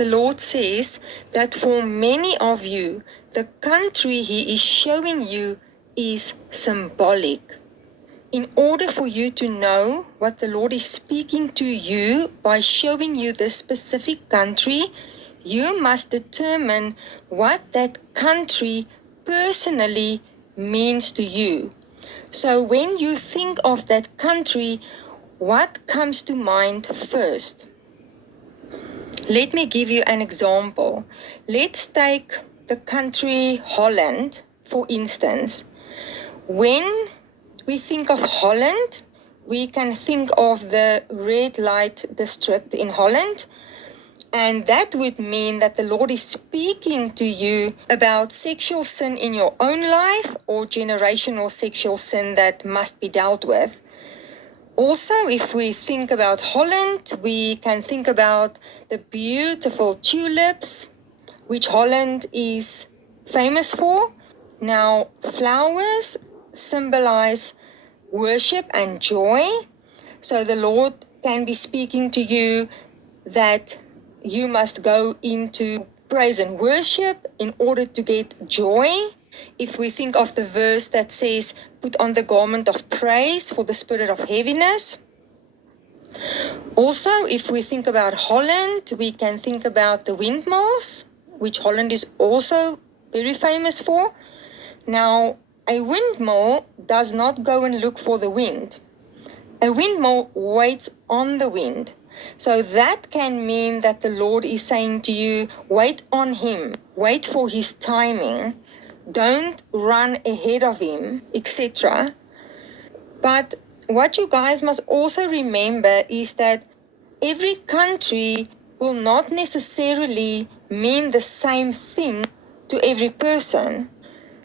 The Lord says that for many of you, the country He is showing you is symbolic. In order for you to know what the Lord is speaking to you by showing you this specific country, you must determine what that country personally means to you. So when you think of that country, what comes to mind first? Let me give you an example. Let's take the country Holland, for instance. When we think of Holland, we can think of the red light district in Holland, and that would mean that the Lord is speaking to you about sexual sin in your own life or generational sexual sin that must be dealt with. Also, if we think about Holland, we can think about the beautiful tulips, which Holland is famous for. Now, flowers symbolize worship and joy. So the Lord can be speaking to you that you must go into praise and worship in order to get joy. If we think of the verse that says, put on the garment of praise for the spirit of heaviness. Also, if we think about Holland, we can think about the windmills, which Holland is also very famous for. Now, a windmill does not go and look for the wind. A windmill waits on the wind. So that can mean that the Lord is saying to you, wait on Him, wait for His timing, don't run ahead of Him, etc. But what you guys must also remember is that every country will not necessarily mean the same thing to every person.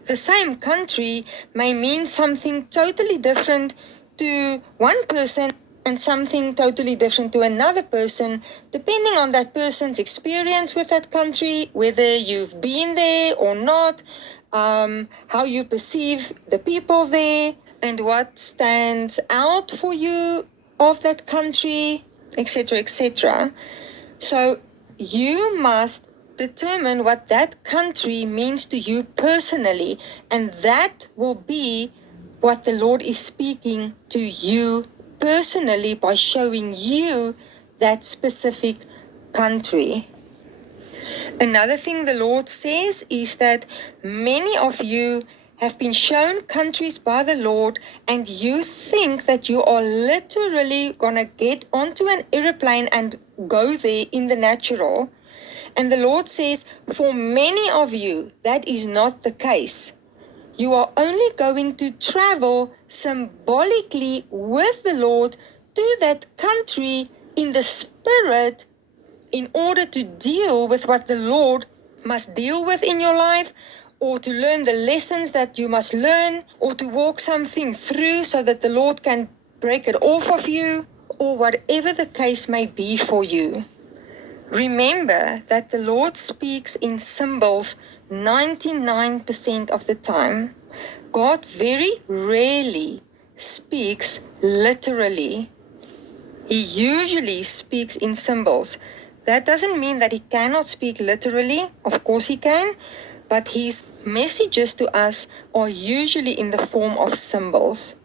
The same country may mean something totally different to one person and something totally different to another person, depending on that person's experience with that country, whether you've been there or not, how you perceive the people there, and what stands out for you of that country, etc., etc. So you must determine what that country means to you personally, and that will be what the Lord is speaking to you personally by showing you that specific country. Another thing the Lord says is that many of you have been shown countries by the Lord, and you think that you are literally going to get onto an airplane and go there in the natural. And the Lord says, for many of you, that is not the case. You are only going to travel symbolically with the Lord to that country in the spirit in order to deal with what the Lord must deal with in your life, or to learn the lessons that you must learn, or to walk something through so that the Lord can break it off of you, or whatever the case may be for you. Remember that the Lord speaks in symbols 99% of the time. God very rarely speaks literally. He usually speaks in symbols. That doesn't mean that He cannot speak literally. Of course He can, but His messages to us are usually in the form of symbols.